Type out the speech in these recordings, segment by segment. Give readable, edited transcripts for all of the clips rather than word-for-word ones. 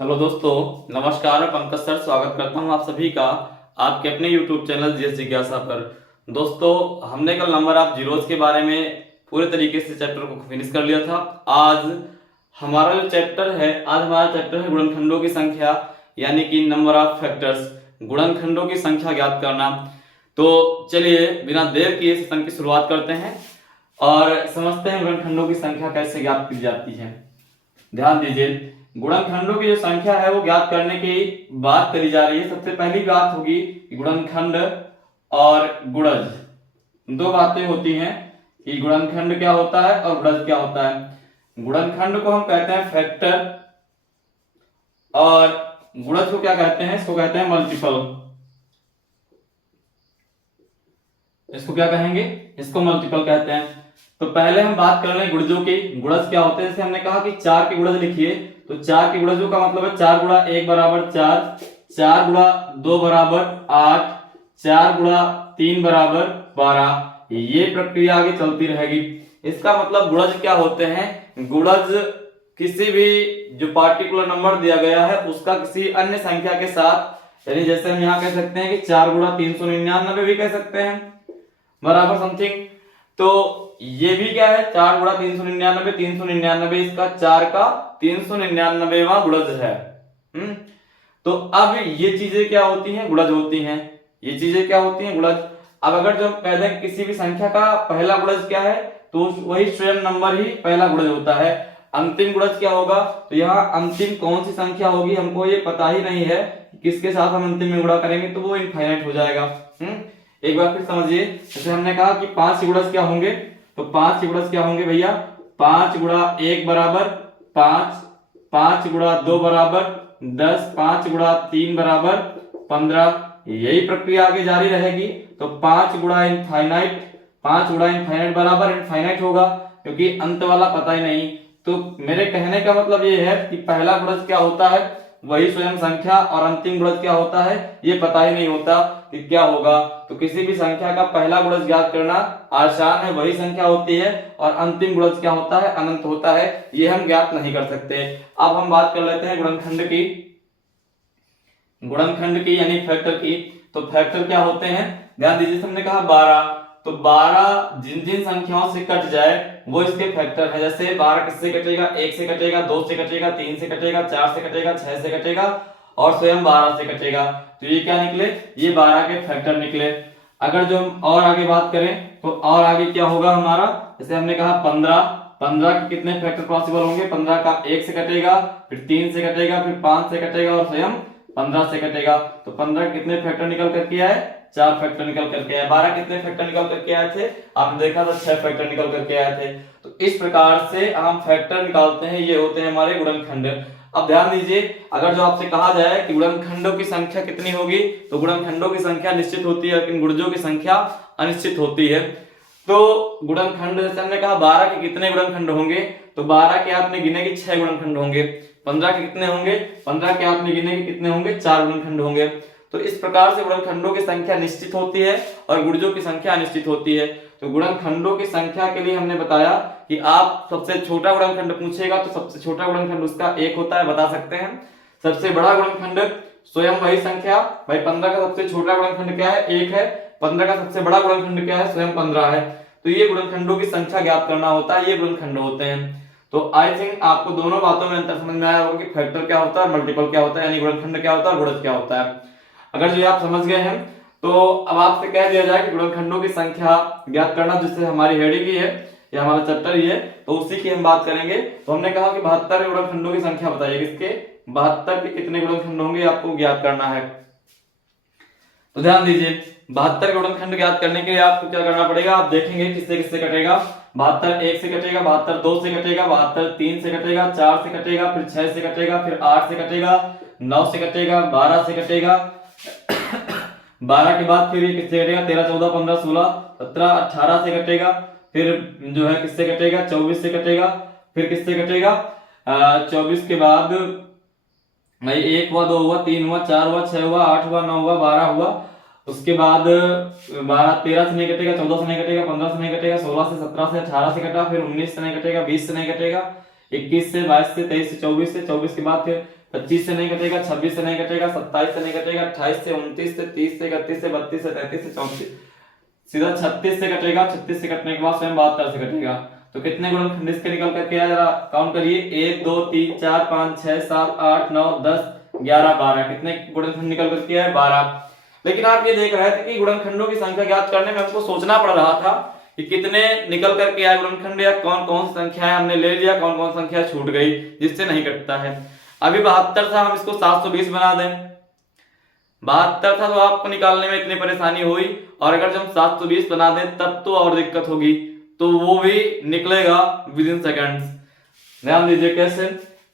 Hello दोस्तों, नमस्कार। मैं पंकज सर स्वागत करता हूं आप सभी का आपके अपने YouTube चैनल जीएस जिज्ञासा पर। दोस्तों, हमने कल नंबर ऑफ जीरोस के बारे में पूरे तरीके से चैप्टर को फिनिश कर लिया था। आज हमारा जो चैप्टर है, आज हमारा चैप्टर है गुणनखंडों की संख्या, यानी कि नंबर ऑफ फैक्टर्स, गुणनखंडों की संख्या ज्ञात करना। तो चलिए बिना देर किए सेशन की शुरुआत करते हैं और समझते हैं गुणनखंडों की संख्या कैसे ज्ञात की जाती है। ध्यान दीजिए, गुणनखंडों की जो संख्या है वो ज्ञात करने की बात करी जा रही है। सबसे पहली बात होगी कि गुणनखंड और गुणज, दो बातें होती हैं कि गुणनखंड क्या होता है और गुणज क्या होता है। गुणनखंड को हम कहते हैं फैक्टर और गुणज को क्या कहते हैं, इसको कहते हैं मल्टीपल। इसको क्या कहेंगे, इसको मल्टीपल कहते हैं। तो पहले हम बात कर रहे हैं गुणजों की। गुणज क्या होते हैं, जैसे हमने कहा कि 4 के गुणज लिखिए, तो 4 के गुणजों का मतलब है 4 गुणा 1 बराबर 4, 4 गुणा 2 बराबर 8, 4 गुणा 3 बराबर 12। ये प्रक्रिया आगे चलती रहेगी। इसका मतलब गुणज क्या होते हैं, गुणज किसी भी जो पार्टिकुलर नंबर दिया गया है उसका किसी अन्य संख्या के साथ, यानी जैसे हम यहाँ कह सकते हैं कि 4 गुणा 399 भी कह सकते हैं बराबर समथिंग। तो ये भी क्या है, 4 गुणा 399, 399 इसका 4 का 399वां गुणज है। तो अब ये चीजें क्या होती हैं, गुणज होती हैं। ये चीजें क्या होती हैं, गुणज। अब अगर जो हम कह दें किसी भी संख्या का पहला गुणज क्या है, तो वही स्वयं नंबर ही पहला गुणज होता है। अंतिम गुणज क्या होगा, तो यहाँ अंतिम कौन सी संख्या होगी हमको ये पता ही नहीं है, किसके साथ हम अंतिम में गुणा करेंगे तो वो इनफाइनाइट हो जाएगा। एक बार फिर समझिए, जैसे हमने कहा कि 5 के गुणज क्या होंगे, तो 5 के गुणज क्या होंगे भैया, 5 गुणा 1 बराबर 5, 5 गुणा 2 बराबर 10, 5 गुणा 3 बराबर 15। यही प्रक्रिया आगे जारी रहेगी। तो 5 गुणा इनफाइनाइट, 5 गुणा इनफाइनाइट बराबर इनफाइनाइट होगा, क्योंकि अंत वाला पता ही नहीं। तो मेरे कहने का मतलब ये है कि पहला गुणज क्या होता है वही स्वयं संख्या, और अंतिम गुणज क्या होता है ये पता ही नहीं होता कि क्या होगा। तो किसी भी संख्या का पहला गुणज ज्ञात करना आसान है, वही संख्या होती है, और अंतिम गुणज क्या होता है, अनंत होता है, ये हम ज्ञात नहीं कर सकते। अब हम बात कर लेते हैं गुणनखंड की, गुणनखंड की यानी फैक्टर की। तो फैक्टर क्या होते हैं, ध्यान दीजिए, हमने कहा 12, तो 12 जिन जिन संख्याओं से कट जाए वो इसके फैक्टर है। जैसे 12 किससे कटेगा, 1 से कटेगा, 2 से कटेगा, 3 से कटेगा, 4 से कटेगा, 6 से कटेगा और स्वयं 12 से कटेगा। तो ये क्या निकले, ये 12 के फैक्टर निकले। अगर जो हम और आगे बात करें तो और आगे क्या होगा हमारा, जैसे हमने कहा 15, 15 के कितने फैक्टर पॉसिबल होंगे, 15 का 1 से कटेगा, फिर 3 से कटेगा, फिर 5 से कटेगा और स्वयं 15 से कटेगा। तो 15 कितने फैक्टर निकल करके आए, 4 फैक्टर निकल करके आए। 12 कितने फैक्टर निकल करके आए थे, आपने देखा था 6 फैक्टर निकल करके आए थे। तो इस प्रकार से हम फैक्टर निकालते हैं, ये होते हैं हमारे गुणनखंड। अब ध्यान दीजिए, अगर जो आपसे कहा जाए कि गुणनखंडों की संख्या कितनी होगी, तो गुणनखंडों की संख्या निश्चित होती है, लेकिन गुणजों की संख्या अनिश्चित होती है। तो गुणनखंड, जैसे हमने कहा 12 के कितने गुणनखंड होंगे, तो 12 के आपने गिने कि 6 गुणनखंड होंगे। 15 के कितने होंगे, 15 के आपने गिने कि कितने होंगे, 4 गुणनखंड होंगे। तो इस प्रकार से गुणनखंडों की संख्या निश्चित होती है और गुणजों की संख्या अनिश्चित होती है। तो गुणनखंडों की संख्या के लिए हमने बताया कि आप सबसे छोटा गुणनखंड पूछेगा तो सबसे छोटा गुणनखंड उसका 1 होता है, बता सकते हैं। सबसे बड़ा गुणनखंड स्वयं वही संख्या, भाई 15 का सबसे छोटा गुणनखंड क्या है, 1 है। 15 का सबसे बड़ा गुणनखंड क्या है, स्वयं 15 है। तो ये गुणनखंडों की संख्या ज्ञात करना होता है, ये गुणनखंड होते हैं। तो आई थिंक आपको दोनों बातों में अंतर समझ में आया होगा कि फैक्टर क्या होता है, मल्टीपल क्या होता है, यानी गुणनखंड क्या होता है और गुणज क्या होता है। अगर जो आप समझ गए हैं तो अब आपसे कह दिया जाए कि गुणनखंडों की संख्या ज्ञात करना, जिससे हमारी हेडिंग ही है या हमारा चैप्टर ही है, तो उसी की हम बात करेंगे। तो हमने कहा कि 72 गुणनखंडों की संख्या बताइए, किसके 72 के कितने गुणनखंड होंगे आपको ज्ञात करना है। तो ध्यान दीजिए, 72 गुणनखंड ज्ञात करने के लिए आपको क्या करना पड़ेगा, आप देखेंगे किससे किससे कटेगा। 72 1 से कटेगा, 72 2 से कटेगा, 72 3 से कटेगा, 4 से कटेगा, फिर 6 से कटेगा, फिर 8 से कटेगा, 9 से कटेगा, 12 से कटेगा। 12 के बाद फिर ये किससे कटेगा, 13 14 15 16 17 18 से कटेगा। फिर जो है किससे कटेगा, 24 से कटेगा। फिर किससे कटेगा, 24 के बाद भाई 1 हुआ, 2 हुआ, 3 हुआ, 4 हुआ, 6 हुआ, 8 हुआ, 9 हुआ, 12 हुआ। उसके बाद 12 13 से नहीं कटेगा, 14 से नहीं कटेगा, 15 से नहीं कटेगा, 16 से 17 से 18 से कटा, फिर 19 से नहीं कटेगा, 20 से नहीं कटेगा, 21 से 22 से 23 से 24 से, 24 के बाद फिर 25 से नहीं कटेगा, 26 से नहीं कटेगा, 27 से नहीं कटेगा, 28 से, 29 से, 30 से, 31 से, 32 से, 33 से, 34, सीधा 36 से कटेगा। 36 से कटने के बाद स्वयं 72 से कटेगा। तो कितने गुणनखंड इसके निकल करके आया, जरा काउंट करिए। 1 2 3 4 5 6 7 8 9 10 11 12। कितने गुणनखंड निकल करके आए, 12। लेकिन आप ये देख रहे थे कि गुणनखंडों की संख्या ज्ञात करने में हमको सोचना पड़ रहा था कि कितने निकल करके आए गुणनखंड, या कौन कौन सी संख्याएं हमने ले लिया, कौन कौन संख्या छूट गई जिससे नहीं कटता है। अभी 72 था, हम इसको 720 बना दें। 72 था तो आपको निकालने में इतनी परेशानी हुई, और अगर जब हम 720 बना दें तब तो और दिक्कत होगी। तो वो भी निकलेगा विद इन सेकेंड्स। ध्यान दीजिए कैसे।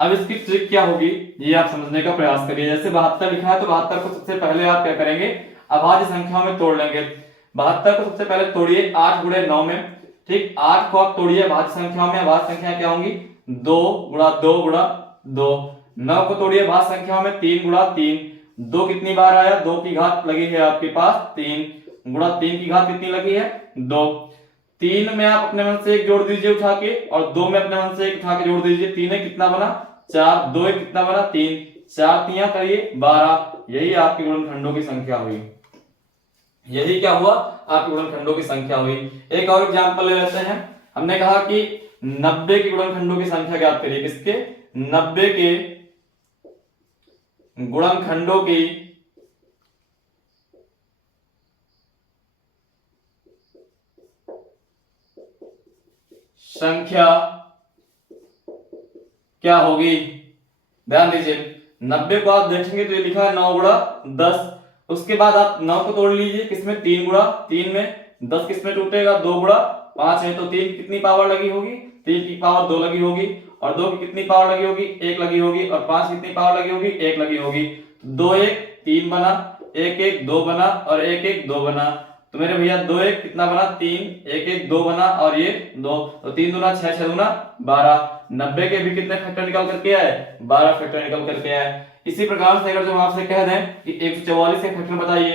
अब इसकी ट्रिक क्या होगी ये आप समझने का प्रयास करिए। जैसे 72 लिखा है तो 72 को सबसे पहले आप क्या करेंगे, अभाज्य संख्याओं में तोड़ लेंगे। 72 को सबसे पहले तोड़िए 8 गुणे 9 में। ठीक, 8 को आप तोड़िए अभाज्य संख्याओं में। अभाज्य संख्या क्या होंगी, 2 गुणा 2 गुणा 2। 9 को तोड़िए अभाज्य संख्याओं में, 3 गुणा 3। 2 कितनी बार आया, 2 की घात लगी है आपके पास 3, गुणा 3 की घात कितनी लगी है, 2। 3 में आप अपने मन से 1 जोड़ दीजिए उठा के, और 2 में अपने मन से 1 उठा के जोड़ दीजिए। 3 एक कितना बना, 4। 2 एक कितना बना, 3। 4 तियां करिए 12। यही आपके गुणनखंडों की संख्या हुई। यही क्या हुआ, आपके गुणनखंडों की संख्या हुई। एक और एग्जांपल ले लेते हैं। हमने कहा कि 90 के गुणनखंडों की संख्या ज्ञात करिए। किसके, 90 के गुणनखंडों की संख्या क्या होगी। ध्यान दीजिए, 90 को आप देखेंगे तो ये लिखा है 9 गुणा 10। उसके बाद आप 9 को तोड़ लीजिए, किसमें, 3 गुणा 3 में। 10 किसमें टूटेगा, 2 गुणा 5 में। तो 3 कितनी पावर लगी होगी, 3 की पावर 2 लगी होगी, और 2 की कितनी पावर लगी होगी, 1 लगी होगी, और 5 कितनी पावर लगी होगी, 1 लगी होगी। 2 1 3 बना, 1 1 2 बना, और 1 1 2 बना। तो मेरे भैया 2 1 कितना बना, 3, 1 1 2 बना, और ये 2। तो 3 दूना 6, 6 दूना 12। 90 के भी कितने फैक्टर निकल करके आए, 12 फैक्टर निकल करके आए। इसी प्रकार से अगर जो हम आपसे कह दें कि 144 के फैक्टर बताइए,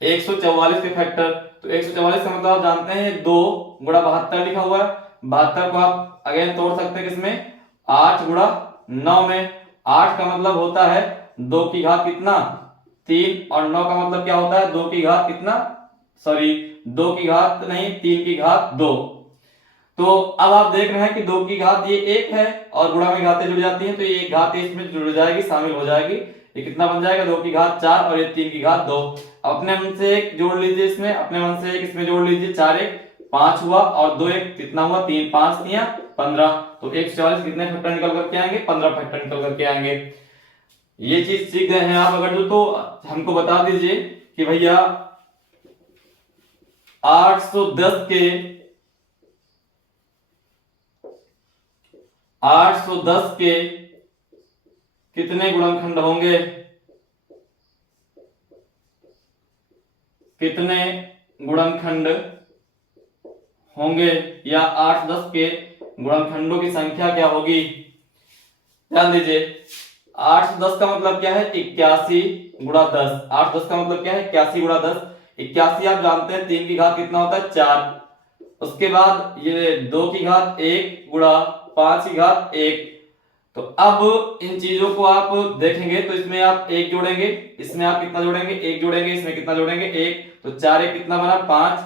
144 के फैक्टर, तो 144 का मतलब आप जानते हैं 2 गुणा 72 लिखा हुआ है। 72 को आप अगेन तोड़ सकते हैं किसमें, 8 गुणा 9 में। 8 का मतलब होता है 2 की घात कितना, 3, और 9 का मतलब क्या होता है, 2 की घात कितना, सॉरी 2 की घात नहीं, 3 की घात 2। तो अब आप देख रहे हैं कि 2 की घात ये 1 है, और गुणा में घातें जुड़ जाती हैं, तो ये 1 घात इसमें जुड़ जाएगी, शामिल हो जाएगी। ये कितना बन जाएगा, 2 की घात 4, और ये 3 की घात 2। अपने मन से 1 जोड़ लीजिए इसमें, अपने मन से 1 इसमें जोड़ लीजिए। 4 1 5 हुआ, और 2 1 कितना हुआ, 3, 5 तियां 15। तो 144 कितने फैक्टर निकल करके आएंगे, 15 फैक्टर निकल करके आएंगे। ये चीज सीख गए हैं आप अगर जो, तो हमको बता दीजिए कि भैया 810 के कितने गुणनखंड होंगे, कितने गुणनखंड होंगे, या 810 के गुणनखंडों की संख्या क्या होगी। ध्यान दीजिए, 810 का मतलब क्या है, 81 गुणा 10। 810 का मतलब क्या है, 81 गुणा 10। 81 आप जानते हैं 3 की घात कितना होता है, 4। उसके बाद ये 2 की घात 1 गुणा 5 की घात 1। तो अब इन चीजों को आप देखेंगे तो इसमें आप 1 जोड़ेंगे, इसमें आप कितना जोड़ेंगे, 1 जोड़ेंगे, इसमें कितना जोड़ेंगे, 1। तो 4 1 कितना बना, 5।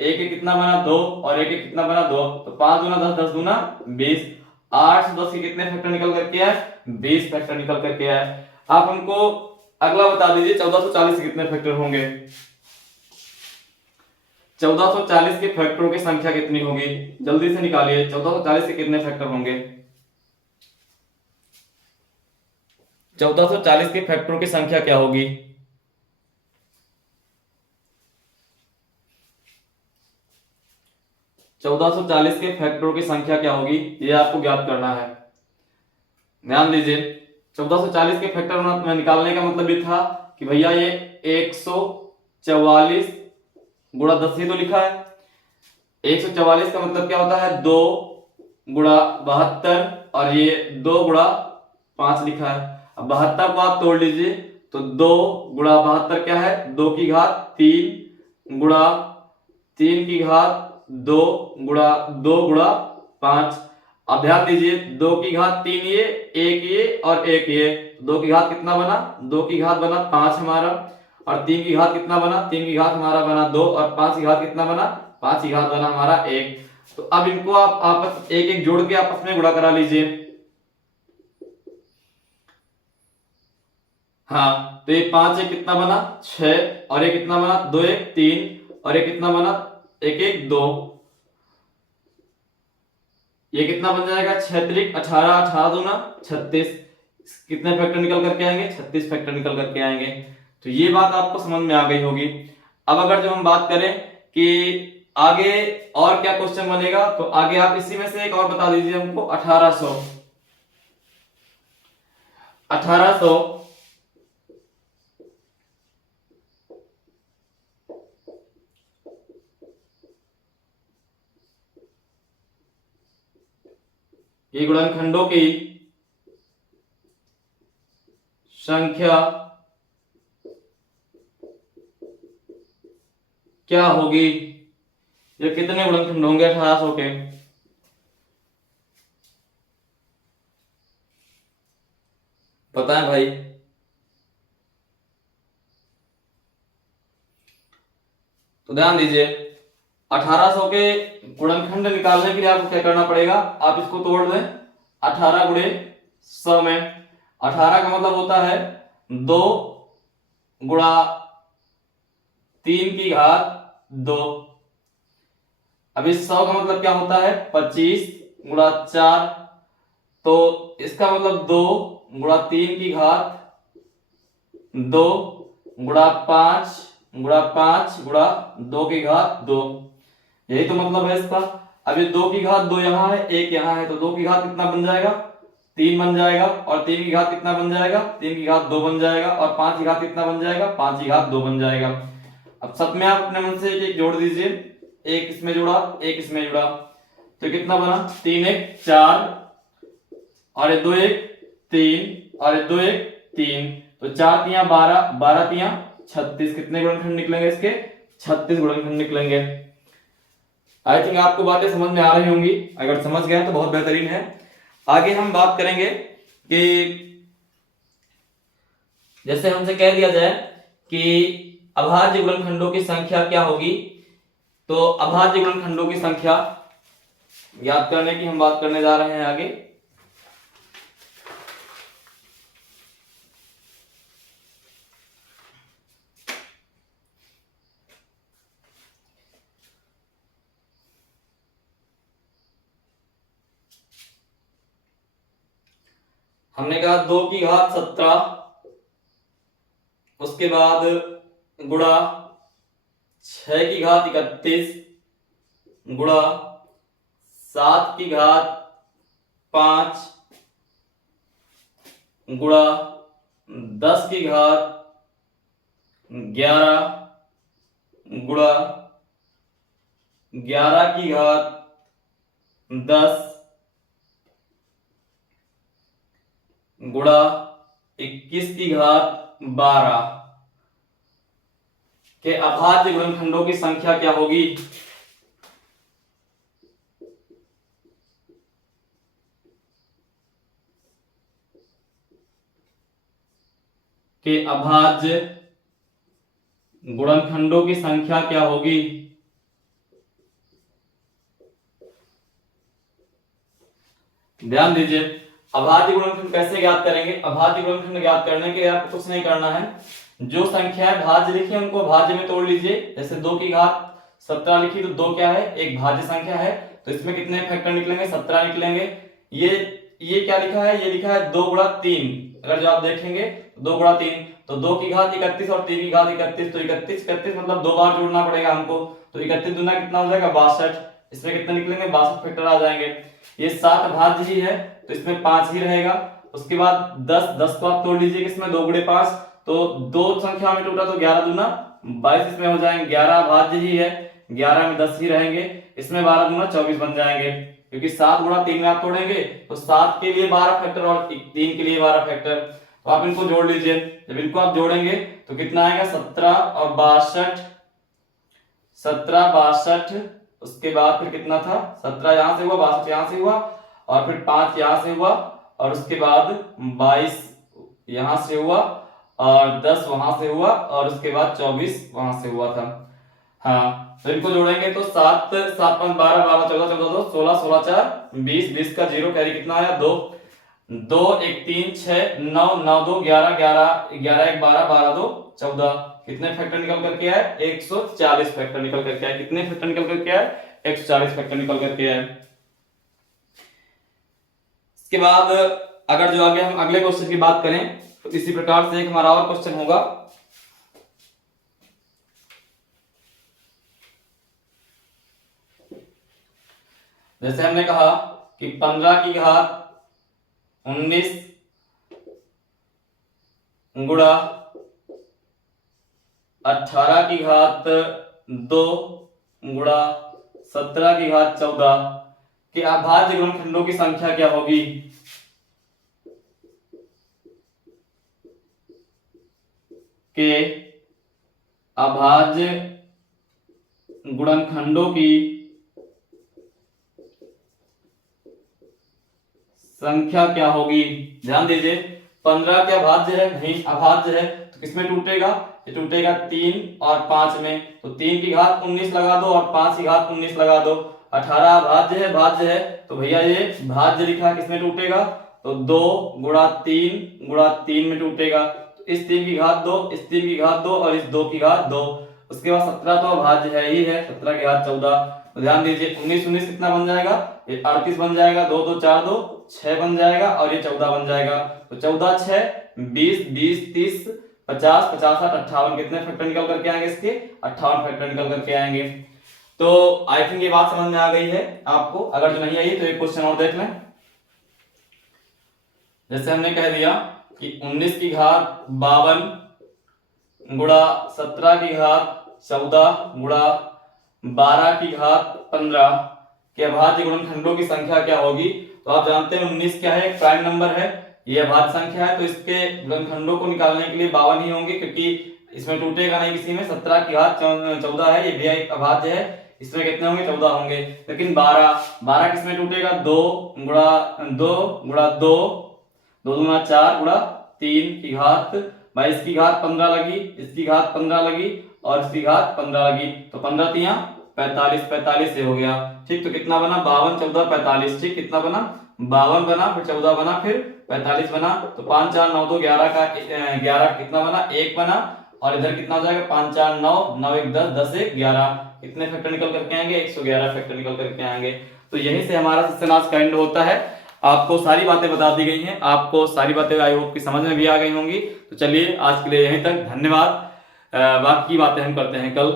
1 1 कितना बना, 2, और 1 1 कितना बना, 2। तो 5 दूना 10, 10 दूना 20। 810 के कितने फैक्टर निकल करके आए, 20 फैक्टर निकल करके आए। आप हमको अगला बता दीजिए 1440 के कितने फैक्टर होंगे। 1440 के फैक्टरों की संख्या कितनी होगी, जल्दी से निकालिए। 1440 के कितने फैक्टर होंगे, 1440 के फैक्टरों की संख्या क्या होगी। चौदह सौ चालीस के फैक्टरों की संख्या क्या होगी, ये आपको ज्ञात करना है। ध्यान दीजिए, 1440 के फैक्टर में निकालने का मतलब ये था कि भैया ये 144 गुणा 10 ही तो लिखा है। 144 का मतलब क्या होता है, 2 गुणा 72, और ये 2 गुणा 5 लिखा है। अब 72 को आप तोड़ लीजिए, तो 2 गुणा 72 क्या है, 2 की घात 3 गुणा 3 की घात 2 गुणा 5। अब ध्यान दीजिए, 2 की घात 3 ये और एक ये, 2 की घात कितना बना, 2 की घात बना 5 हमारा, और 3 की घात कितना बना, 3 की घात हमारा बना 2, और 5 की घात कितना बना, 5 की घात बना हमारा 1। तो अब इनको आप आपस एक एक जोड़ के आपस में गुणा करा लीजिए। हाँ, तो ये 5 एक कितना बना 6, और ये कितना बना 2 एक 3, और ये कितना बना 1 1 2। ये कितना बन जाएगा 6 त्रिक 18, 18 दूना 36। कितने फैक्टर निकल करके आएंगे, 36 फैक्टर निकल करके आएंगे। तो ये बात आपको समझ में आ गई होगी। अब अगर जब हम बात करें कि आगे और क्या क्वेश्चन बनेगा, तो आगे आप इसी में से एक और बता दीजिए हमको। 1800 ये गुणनखंडों की संख्या क्या होगी? ये कितने गुणनखंड होंगे 1800 के? पता है भाई? तो ध्यान दीजिए, 1800 के गुणनखंड निकालने के लिए आपको क्या करना पड़ेगा, आप इसको तोड़ दें 18 गुणे 100 में। 18 का मतलब होता है 2 गुणा 3 की घात 2। अब इस 100 का मतलब क्या होता है 25 गुणा 4, तो इसका मतलब 2 गुणा 3 की घात 2 गुणा 5 गुणा 5 गुणा 2 की घात 2। यही तो मतलब है इसका। अब ये 2 की घात 2 यहाँ है, 1 यहाँ है, तो 2 की घात कितना बन जाएगा 3 बन जाएगा, और 3 की घात कितना बन जाएगा 3 की घात 2 बन जाएगा, और 5 की घात कितना बन जाएगा 5 की घात 2 बन जाएगा। अब सब में आप अपने मन से एक एक जोड़ दीजिए, एक इसमें जुड़ा एक इसमें जुड़ा, तो कितना बना 3 1 4, और ये 2 1 3, और ये 2 1 3, तो 4 तिया 12, 12 तिया 36। कितने गुणनखंड निकलेंगे इसके? 36 गुणनखंड निकलेंगे। आई थिंक आपको बातें समझ में आ रही होंगी। अगर समझ गए तो बहुत बेहतरीन है। आगे हम बात करेंगे कि जैसे हमसे कह दिया जाए कि अभाज्य गुणनखंडों की संख्या क्या होगी, तो अभाज्य गुणनखंडों की संख्या याद करने की हम बात करने जा रहे हैं आगे। हमने कहा 2 की घात 17, उसके बाद गुणा 6 की घात 31, गुणा 7 की घात 5, गुणा 10 की घात 11, गुणा 11 की घात 10, गुणा 21 की घात 12 के अभाज्य गुणनखंडों की संख्या क्या होगी? के अभाज्य गुणनखंडों की संख्या क्या होगी? ध्यान दीजिए, अभाज्य गुणनखंड कैसे ज्ञात करेंगे? अभाज्य गुणनखंड ज्ञात करने के लिए आपको कुछ नहीं करना है, जो संख्याएं भाज्य लिखी है उनको भाज्य में तोड़ लीजिए। जैसे 2 की घात 17 लिखी, तो 2 क्या है, एक भाज्य संख्या है, तो इसमें कितने फैक्टर निकलेंगे 17 निकलेंगे। ये क्या लिखा है, ये लिखा है 2 गुणा 3। अगर जो आप देखेंगे 2 गुणा 3, तो 2 की घात 31 और 3 की घात 31, तो 31 31 मतलब 2 बार जोड़ना पड़ेगा हमको, तो 31 दूना कितना हो जाएगा 62। इसमें कितने निकलेंगे 62 फैक्टर आ जाएंगे। ये 7 भाज्य ही है, तो इसमें 5 ही रहेगा। उसके बाद 10 10 को आप तोड़ लीजिए, किसमें 2 गुणे 5, तो 2 संख्या में टूटा तो 11 दूना 22 इसमें हो जाएंगे। 11 भाज्य ही है, 11 में 10 ही रहेंगे, इसमें 12 दूना 24 बन जाएंगे, क्योंकि 7 गुणा 3 में आप तोड़ेंगे तो 7 के लिए 12 फैक्टर और 3 के लिए 12 फैक्टर, तो आप इनको जोड़ लीजिए। जब इनको आप जोड़ेंगे तो कितना आएगा 17 और 62, 17 62, उसके बाद फिर कितना था 17 यहां से हुआ 62 यहां से हुआ, और फिर 5 यहाँ से हुआ और उसके बाद 22 यहाँ से हुआ और 10 वहां से हुआ और उसके बाद 24 वहां से हुआ था। हाँ, तो इनको जोड़ेंगे तो 7 7 5 12 12 14 14 2 16 16 4 20 20 का 0 कैरी कितना आया 2 2 1 3 6 9 9 2 11 11 11 1 12 12 2 14 कितने फैक्टर निकल करके आए 140 फैक्टर निकल करके आए। कितने फैक्टर निकल करके आए 140 फैक्टर निकल करके आए। इसके बाद अगर जो आगे हम अगले क्वेश्चन की बात करें तो इसी प्रकार से एक हमारा और क्वेश्चन होगा। जैसे हमने कहा कि 15 की घात 19 गुणा 18 की घात 2 गुणा 17 की घात 14 के अभाज्य गुणनखंडों की संख्या क्या होगी। के अभाज्य गुणनखंडों की संख्या क्या होगी। ध्यान दीजिए 15 क्या भाज्य है नहीं अभाज्य है तो किसमें टूटेगा ये टूटेगा 3 और 5 में। तो 3 की घात 19 लगा दो और 5 की घात 19 लगा दो। 18 भाज्य है तो भैया ये भाज्य लिखा है किसमें टूटेगा तो 2 गुणा 3 में टूटेगा। तो इस 3 की घात 2 इस 3 की घात 2 और इस 2 की घात 2। उसके बाद 17 तो भाज्य है ही है 17 की घात 14। तो ध्यान दीजिए 19 19 कितना बन जाएगा ये 38 बन जाएगा 2 2 4 2 6 बन जाएगा और ये 14 बन जाएगा। तो 14 6 20 20 30 50 50 60 58 कितने फैक्टर निकल करके आएंगे इसके 58 फैक्टर निकल करके आएंगे। तो आई थिंक ये बात समझ में आ गई है आपको। अगर जो नहीं आई तो एक क्वेश्चन और देख लें। जैसे हमने कह दिया कि 19 की घात 52 गुणा 17 की घात 14 गुणा 12 की घात 15 के अभाज्य गुणनखंडों की संख्या क्या होगी। तो आप जानते हैं 19 क्या है एक प्राइम नंबर है ये अभाज्य संख्या है तो इसके गुणनखंडों को निकालने के लिए 52 ही होंगे क्योंकि इसमें टूटेगा नहीं किसी में। 17 की घात 14 है ये भी एक अभाज्य है इसमें कितने होंगे 14 होंगे। लेकिन 12 किसमें टूटेगा 2 गुणा 2 गुणा 2 2 गुणा 4 गुणा 3 की घात 22 की घात 15 लगी इसकी घात 15 लगी और इसकी घात 15 लगी। तो 15 तिया 45 45 से हो गया ठीक। तो कितना बना 52 14 45 ठीक। कितना बना 52 बना फिर 14 बना फिर 45 बना। तो 5 4 9 2 11 का 11 कितना बना 1 बना और इधर कितना हो जाएगा 5 4 9 9 1 10 10 1 11 कितने फैक्टर निकल करके आएंगे 111 फैक्टर निकल करके आएंगे। तो यहीं से हमारा सत्यानाश का एंड होता है। आपको सारी बातें बता दी गई हैं आपको सारी बातें आई होप की समझ में भी आ गई होंगी। तो चलिए आज के लिए यहीं तक धन्यवाद। बाकी बातें हम करते हैं कल।